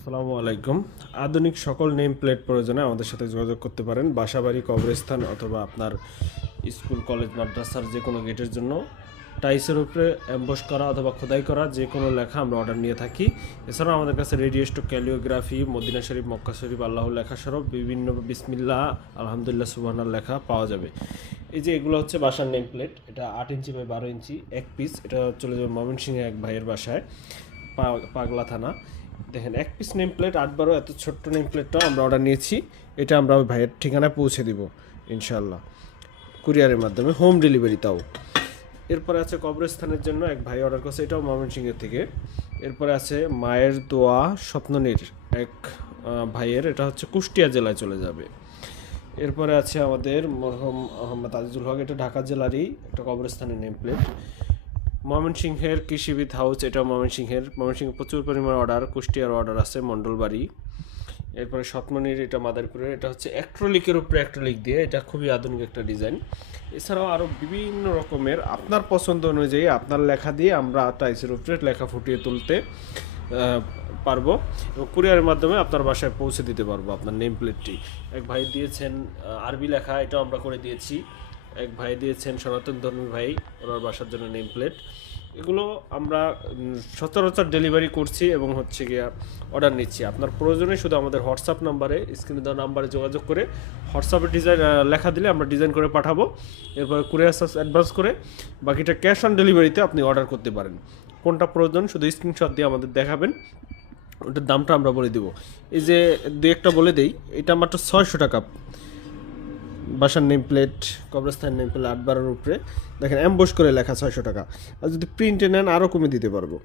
আসসালামু আলাইকুম। আধুনিক সকল নেম প্লেট প্রয়োজনে আমাদের সাথে যোগাযোগ করতে পারেন। বাসাবাড়ি, কবরস্থান অথবা আপনার স্কুল, কলেজ, মাদ্রাসার যে কোনো গেটের জন্য টাইসের উপরে অ্যাম্বস করা অথবা খোদাই করা যে কোনো লেখা আমরা অর্ডার নিয়ে থাকি। এছাড়াও আমাদের কাছে রেডিও স্টক, ক্যালিওগ্রাফি, মদিনা শরীফ, মক্কা শরীফ, আল্লাহর লেখা সহ বিভিন্ন বিসমিল্লাহ, আলহামদুলিল্লাহ, সুবহানাল্লাহ লেখা পাওয়া যাবে। এই যে এগুলো হচ্ছে বাসার নেম প্লেট। এটা 8 ইঞ্চি বাই 12 ইঞ্চি এক পিস। এটা চলে যাবে ময়মনসিংহে এক ভাইয়ের বাসায়, পাগলা থানা। দেখেন, এক পিস নেম প্লেট 8-12, এত ছোট্ট নেম প্লেটটাও আমরা অর্ডার নিয়েছি। এটা আমরা ওই ভাইয়ের ঠিকানায় পৌঁছে দিব ইনশাল্লাহ, কুরিয়ারের মাধ্যমে, হোম ডেলিভারি তাও। এরপরে আছে কবরস্থানের জন্য এক ভাই অর্ডার করছে, এটাও ময়মনসিংহের থেকে। এরপরে আছে মায়ের দোয়া স্বপ্ননীর এক ভাইয়ের, এটা হচ্ছে কুষ্টিয়া জেলায় চলে যাবে। এরপরে আছে আমাদের মরহুম আহমদ আজিজুল হক, এটা ঢাকা জেলারই একটা কবরস্থানের নেম প্লেট। ময়মনসিংহের কৃষিবিদ হাউস, এটা ময়মনসিংহে প্রচুর পরিমাণে অর্ডার, কুষ্টিয়ার অর্ডার আছে, মণ্ডলবাড়ি। এরপরে স্বপ্ননীর, এটা মাদারীপুরের, এটা হচ্ছে অ্যাক্রিলিকের উপরে অ্যাক্রিলিক দিয়ে, এটা খুবই আধুনিক একটা ডিজাইন। এছাড়াও আরও বিভিন্ন রকমের আপনার পছন্দ অনুযায়ী আপনার লেখা দিয়ে আমরা টাইসের উপরে লেখা ফুটিয়ে তুলতে পারবো এবং কুরিয়ারের মাধ্যমে আপনার বাসায় পৌঁছে দিতে পারবো আপনার নেম প্লেটটি। এক ভাই দিয়েছেন আরবি লেখা, এটাও আমরা করে দিয়েছি। এক ভাই দিয়েছেন সনাতন ধর্মী ভাই, ওনার বাসার জন্য নেম প্লেট। এগুলো আমরা সচরাচর ডেলিভারি করছি এবং হচ্ছে গিয়া অর্ডার নিচ্ছি। আপনার প্রয়োজনে শুধু আমাদের হোয়াটসঅ্যাপ নাম্বারে, স্ক্রিনে দেওয়া নাম্বারে যোগাযোগ করে হোয়াটসঅ্যাপে ডিজাইন লেখা দিলে আমরা ডিজাইন করে পাঠাবো। এরপরে কুরিয়ার চার্জ অ্যাডভান্স করে বাকিটা ক্যাশ অন ডেলিভারিতে আপনি অর্ডার করতে পারেন। কোনটা প্রয়োজন শুধু স্ক্রিনশট দিয়ে আমাদের দেখাবেন, ওটার দামটা আমরা বলে দেবো। এই যে দু একটা বলে দেই, এটা মাত্র 600 টাকা বাসার নেম প্লেট, কবরস্থান নেম প্লেট 8-12 উপরে। দেখেন, অ্যাম্বস করে লেখা 600 টাকা। আর যদি প্রিন্টে নেন আরও কমে দিতে পারবো।